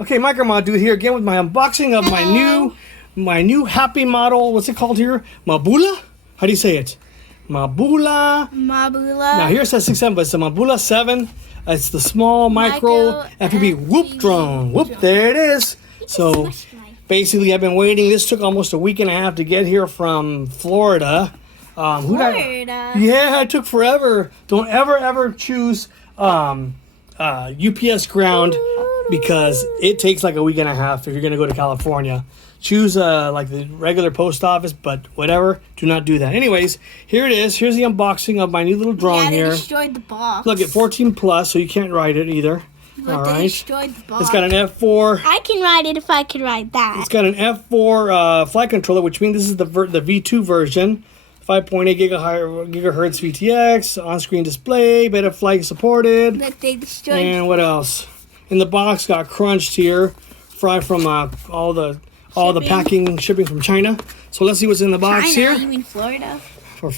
Okay, Micromod dude here again with my unboxing of my new happy model. What's it called here? Mobula? How do you say it? Mobula. Mobula. Now here it says 6-7, but it's the Mobula7. It's the small micro FPV whoop drone. Whoop, there it is. So basically, I've been waiting. This took almost a week and a half to get here from Florida. Florida. Yeah, it took forever. Don't ever choose UPS ground because it takes like a week and a half if you're going to go to California. Choose like the regular post office, but whatever. Do not do that. Anyways, here it is. Here's the unboxing of my new little drone here. They destroyed the box. Look, at 14 plus, so you can't ride it either. But all they right. destroyed the box. It's got an F4. I can ride it if I can ride that. It's got an F4 flight controller, which means this is the V2 version. 5.8 gigahertz VTX, on-screen display, beta flight supported. But they destroyed. And what else? In the box got crunched here, fried from all the packing shipping from China. So let's see what's in the box China, here. You mean Florida?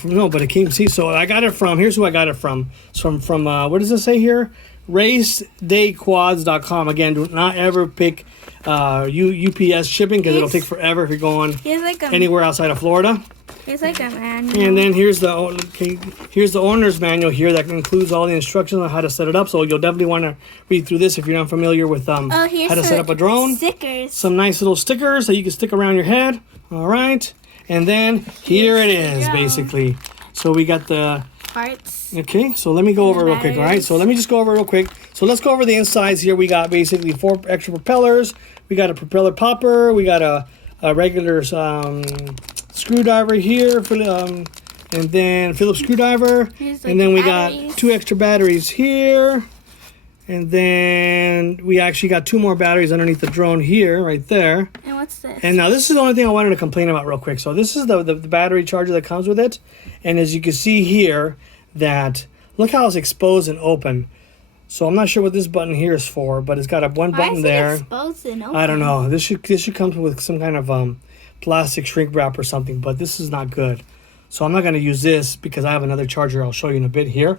No, but it came. See, so I got it from. Here's who I got it from. It's from what does it say here? RacedayQuads.com. Again, do not ever pick UPS shipping because it'll take forever if you're going anywhere outside of Florida. It's like a manual. And then here's the owner's manual here that includes all the instructions on how to set it up. So you'll definitely want to read through this if you're not familiar with how to set up a drone. Stickers. Some nice little stickers that you can stick around your head. All right. And then here it is, basically. So we got the parts. Okay, so let me go over real quick. All right. So let me just go over real quick. So let's go over the insides here. We got basically 4 extra propellers. We got a propeller popper. We got a regular screwdriver here, and then Phillips screwdriver, and then we got 2 extra batteries here, and then we actually got 2 more batteries underneath the drone here, right there. And what's this? And now this is the only thing I wanted to complain about real quick. So this is the battery charger that comes with it, and as you can see here, that look how it's exposed and open. So I'm not sure what this button here is for, but it's got one button there. Exposed and open? I don't know. This should come with some kind of plastic shrink wrap or something, but this is not good. So I'm not going to use this because I have another charger I'll show you in a bit here.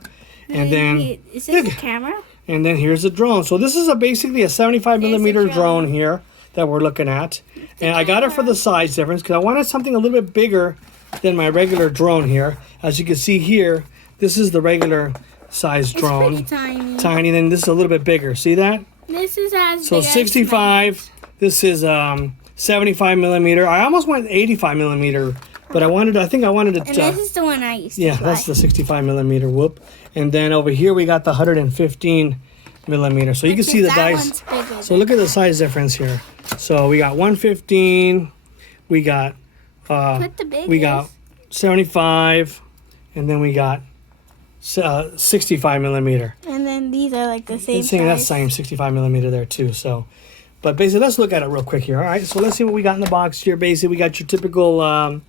And then is this a camera? And then here's the drone. So this is basically a 75mm drone here that we're looking at. And I got it for the size difference because I wanted something a little bit bigger than my regular drone here. As you can see here, this is the regular size drone. It's pretty tiny. Tiny, then this is a little bit bigger. See that? This is as so big 65. This is 75mm. I almost went 85mm, but I think I wanted to. And this is the one I used to Yeah, try. that's the 65mm whoop. And then over here we got the 115mm. So you can see the dice. So look at the size difference here. So we got 115. We got we got 75, and then we got 65mm. And then these are like the same size. That's the same 65mm there too. So. But basically, let's look at it real quick here. All right, so let's see what we got in the box here. Basically, we got your typical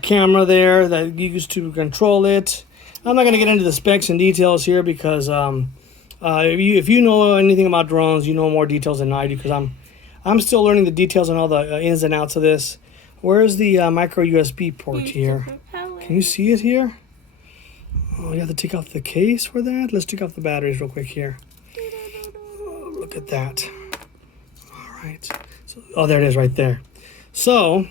camera there that you use to control it. I'm not going to get into the specs and details here because if you know anything about drones, you know more details than I do because I'm still learning the details and all the ins and outs of this. Where's the micro USB port here? Can you see it here? Oh, you have to take off the case for that? Let's take off the batteries real quick here. Oh, look at that. Right. So, there it is right there. So,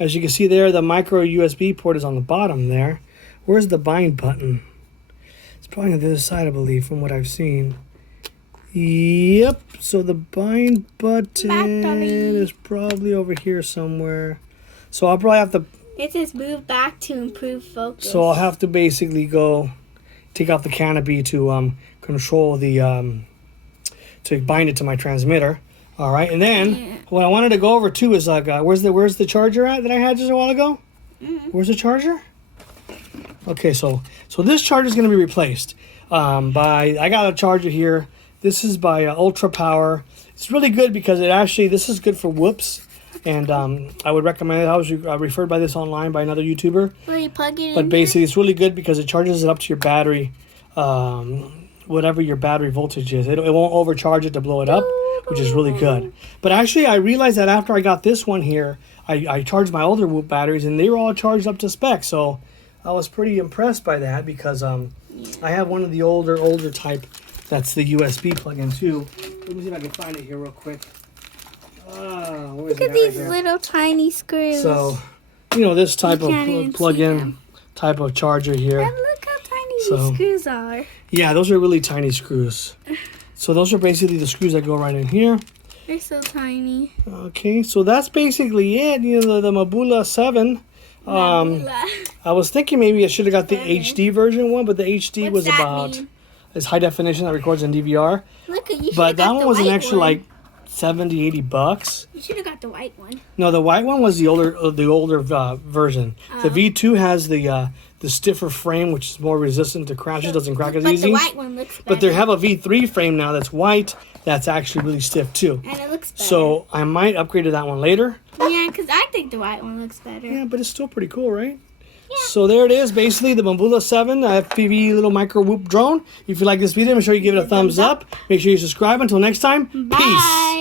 as you can see there, the micro USB port is on the bottom there. Where's the bind button? It's probably on the other side, I believe, from what I've seen. Yep. So the bind button is probably over here somewhere. So I'll probably have to... It says move back to improve focus. So I'll have to basically go take off the canopy to control the... to bind it to my transmitter. All right, and then what I wanted to go over too is like, where's the charger at that I had just a while ago? Where's the charger? Okay, so this charger is going to be replaced I got a charger here. This is by Ultra Power. It's really good because this is good for whoops, and I would recommend it. I was referred by this online by another YouTuber. Will you plug it in? But basically, it's really good because it charges it up to your battery, whatever your battery voltage is. It won't overcharge it to blow it up, which is really good. But actually, I realized that after I got this one here, I charged my older Whoop batteries, and they were all charged up to spec. So I was pretty impressed by that because I have one of the older type that's the USB plug-in too. Let me see if I can find it here real quick. Look at these little tiny screws. So, this type You can't even of plug-in see them. type of charger here. And look how tiny these screws are. Yeah, those are really tiny screws. So those are basically the screws that go right in here. They're so tiny. Okay, so that's basically it. The Mobula7. I was thinking maybe I should have got the HD version one, but the HD What's was that about mean? it's high definition that records in DVR. Look, you But that one was an white extra one. like $70-$80. You should have got the white one. No, the white one was the older version. The V2 has the stiffer frame, which is more resistant to crashes, doesn't crack as But easy. the white one looks better. But they have a V3 frame now that's white. That's actually really stiff too. And it looks better. So I might upgrade to that one later. Yeah, because I think the white one looks better. Yeah, but it's still pretty cool, right? Yeah. So there it is, basically the Mobula7 FPV little micro whoop drone. If you like this video, make sure you give it a thumbs up. Make sure you subscribe. Until next time, Bye. peace.